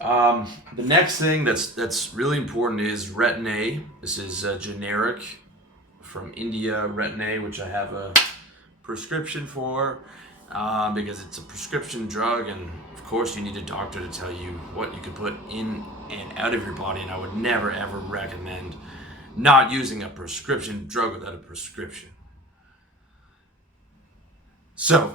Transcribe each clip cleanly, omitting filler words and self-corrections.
The next thing that's really important is Retin-A. This is generic from India, Retin-A, which I have a prescription for because it's a prescription drug, and of course you need a doctor to tell you what you can put in and out of your body, and I would never ever recommend not using a prescription drug without a prescription. So,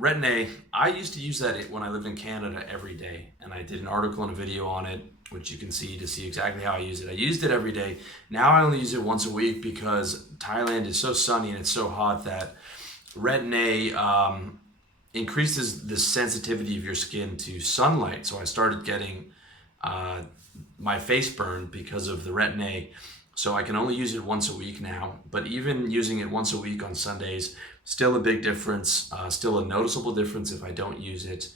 Retin-A, I used to use that when I lived in Canada every day, and I did an article and a video on it, which you can see to see exactly how I use it. I used it every day. Now I only use it once a week because Thailand is so sunny and it's so hot that Retin-A increases the sensitivity of your skin to sunlight. So I started getting my face burned because of the Retin-A. So I can only use it once a week now, but even using it once a week on Sundays, still a big difference, still a noticeable difference if I don't use it.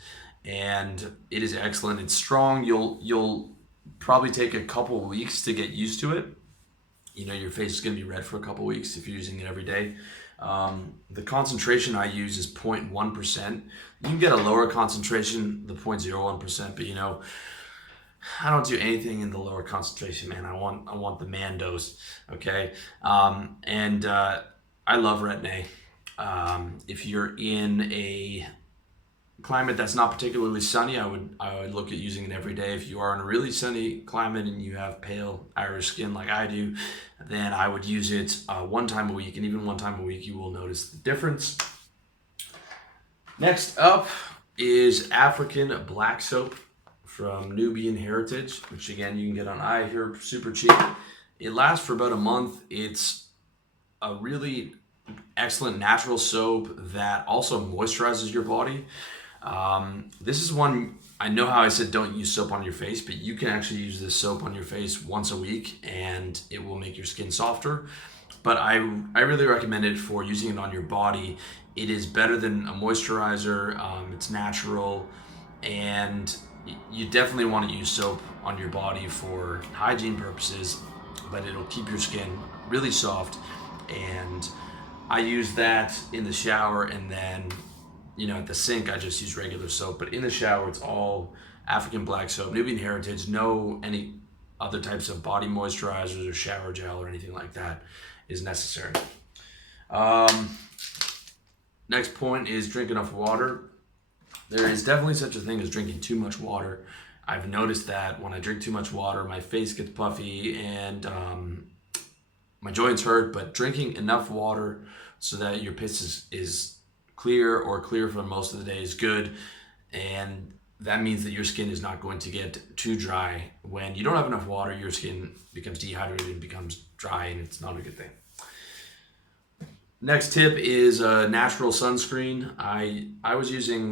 And it is excellent. It's strong. You'll probably take a couple weeks to get used to it. You know, your face is going to be red for a couple weeks if you're using it every day. The concentration I use is 0.1%. You can get a lower concentration, the 0.01%, but you know, I don't do anything in the lower concentration, man. I want the man dose, okay? I love Retin-A. If you're in a climate that's not particularly sunny, I would look at using it every day. If you are in a really sunny climate and you have pale Irish skin like I do, then I would use it one time a week, and even one time a week you will notice the difference. Next up is African black soap from Nubian Heritage, which again you can get on iHerb super cheap. It lasts for about a month. It's a really excellent natural soap that also moisturizes your body. This is one, I know how I said don't use soap on your face, but you can actually use this soap on your face once a week and it will make your skin softer. But I really recommend it for using it on your body. It is better than a moisturizer. It's natural, and you definitely want to use soap on your body for hygiene purposes, but it'll keep your skin really soft. And I use that in the shower, and then, you know, at the sink I just use regular soap, but in the shower it's all African black soap, Nubian Heritage. No any other types of body moisturizers or shower gel or anything like that is necessary. Next point is drink enough water. There is definitely such a thing as drinking too much water. I've noticed that when I drink too much water, my face gets puffy and my joints hurt, but drinking enough water so that your piss is clear or clear for most of the day is good. And that means that your skin is not going to get too dry. When you don't have enough water, your skin becomes dehydrated and becomes dry, and it's not a good thing. Next tip is natural sunscreen. I was using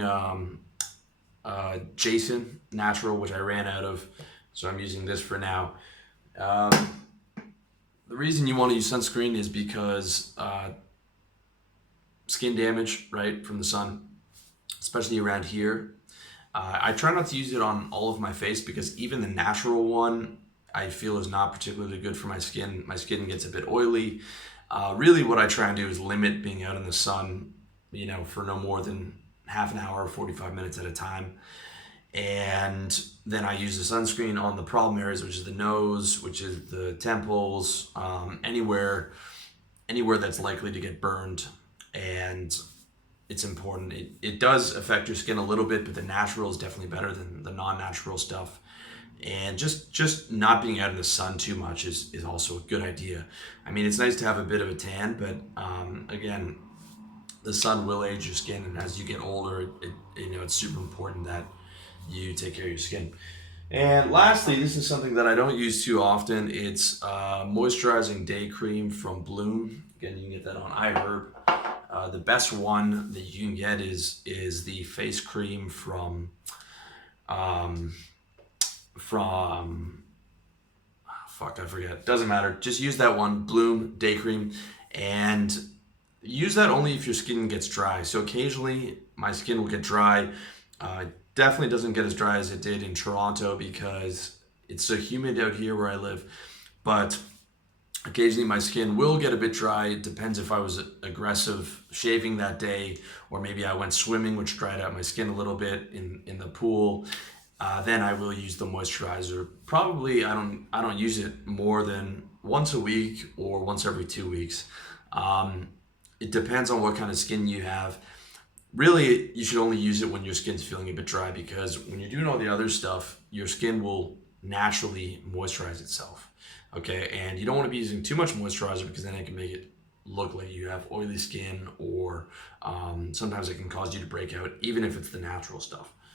Jason Natural, which I ran out of, so I'm using this for now. The reason you want to use sunscreen is because skin damage, right, from the sun, especially around here. I try not to use it on all of my face because even the natural one I feel is not particularly good for my skin. My skin gets a bit oily. Really what I try and do is limit being out in the sun, you know, for no more than half an hour, 45 minutes at a time. And then I use the sunscreen on the problem areas, which is the nose, which is the temples, anywhere that's likely to get burned. And it's important. It does affect your skin a little bit, but the natural is definitely better than the non-natural stuff. And just not being out in the sun too much is also a good idea. I mean, it's nice to have a bit of a tan, but again, the sun will age your skin, and as you get older, it's super important that you take care of your skin. And lastly, this is something that I don't use too often. It's moisturizing day cream from Bloom. Again, you can get that on iHerb. The best one that you can get is the face cream from I forget. Doesn't matter. Just use that one, Bloom Day Cream, and use that only if your skin gets dry. So occasionally my skin will get dry. Definitely doesn't get as dry as it did in Toronto because it's so humid out here where I live. But occasionally my skin will get a bit dry. It depends if I was aggressive shaving that day, or maybe I went swimming, which dried out my skin a little bit in the pool. then I will use the moisturizer. Probably I don't use it more than once a week or once every 2 weeks. It depends on what kind of skin you have. Really, you should only use it when your skin's feeling a bit dry, because when you're doing all the other stuff, your skin will naturally moisturize itself. Okay, and you don't want to be using too much moisturizer, because then it can make it look like you have oily skin, or sometimes it can cause you to break out, even if it's the natural stuff.